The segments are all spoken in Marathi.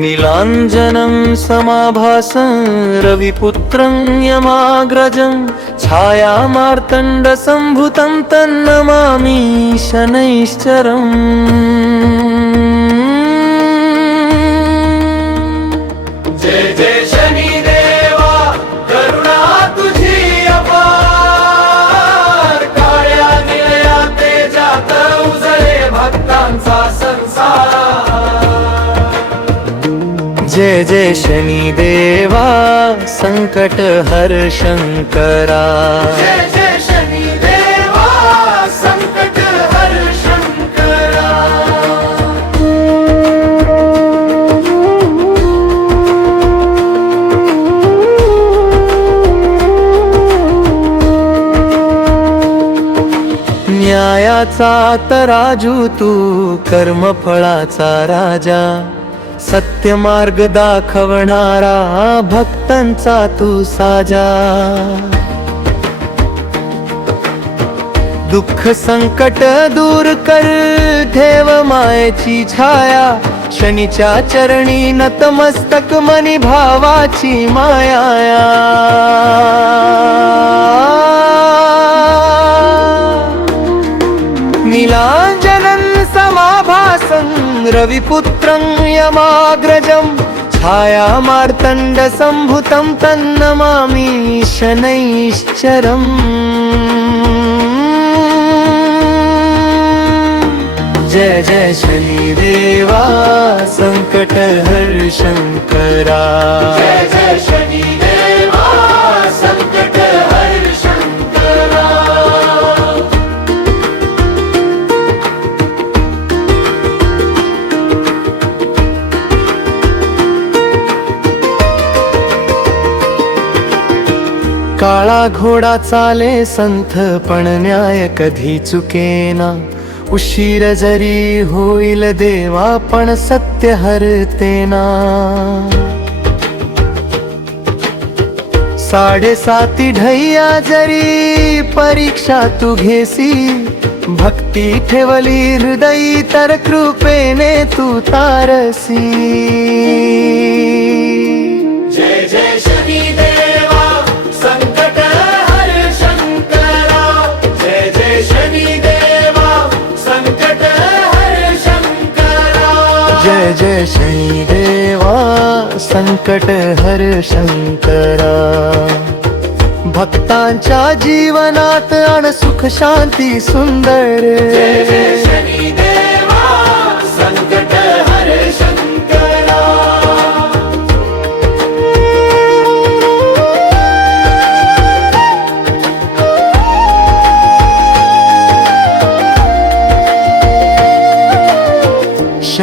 नीलाञ्जनं समाभासं रविपुत्रं यमाग्रजं छायामार्तण्डसम्भुतं तन्नमामि शनैश्चरम् जय जय शनिदेवा संकट हर शंकरा। जय जय शनी देवा संकट हर शंकरा। न्यायाचा तराजू तू कर्मफळाचा राजा। सत्य मार्ग दाखवणारा भक्तांचा तू साजा. दुःख संकट दूर कर ठेव मायेची छाया. शनीच्या चरणी नतमस्तक मनी भावाची माया. नीलाञ्जनं समाभासं रविपुत्रं यमाग्रजं छायामार्तण्डसम्भुतं तन्नमामि शनैश्चरम् जय जय शनिदेवा सङ्कटहर शङ्करा जय जय शनी काळा घोडा चाले संथ पण न्याय कधी चुकेना. उशीर जरी होईल देवा पण सत्य हरतेना. साडेसाती ढैया जरी परीक्षा तू घेसी भक्ती ठेवली हृदयी तर कृपेने तू तारसी. जय जय देवा संकट हर शंकरा. भक्तांच्या जीवनात आण सुख शांती सुंदर. जय जय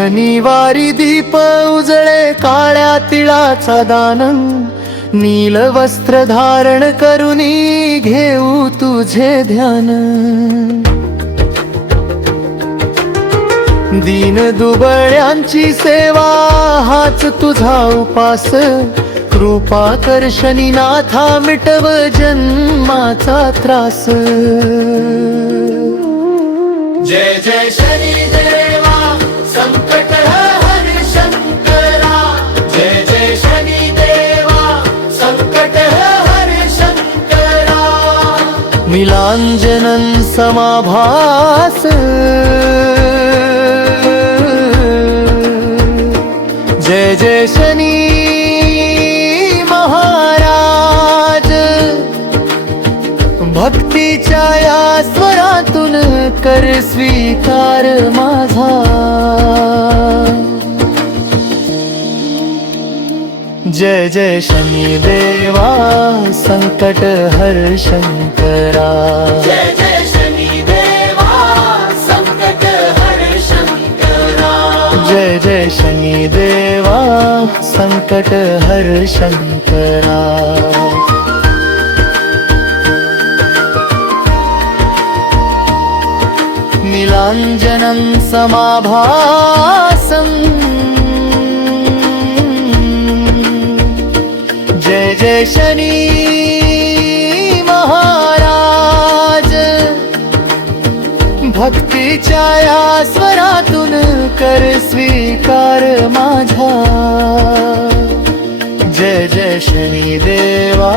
शनिवारी दीप उजळे काळ्या तिळाचा दान नील वस्त्र धारण करुनी घेऊ तुझे ध्यान. दीन दुबळ्यांची सेवा हाच तुझा उपास. कृपा कर शनिनाथा मिटव जन्माचा त्रास. जय जय शनी नीलाञ्जनं समाभास। जय जय शनि महाराज। भक्तीच्या या स्वरातून कर स्वीकार मा जय जय शनिदेवार शङ्करा जय जय शनिदेवाकट हर्षरा मीलाञ्जनं समाभा शनी महाराज भक्तीच्या या स्वरातून कर स्वीकार माझा. जय जय शनी देवा.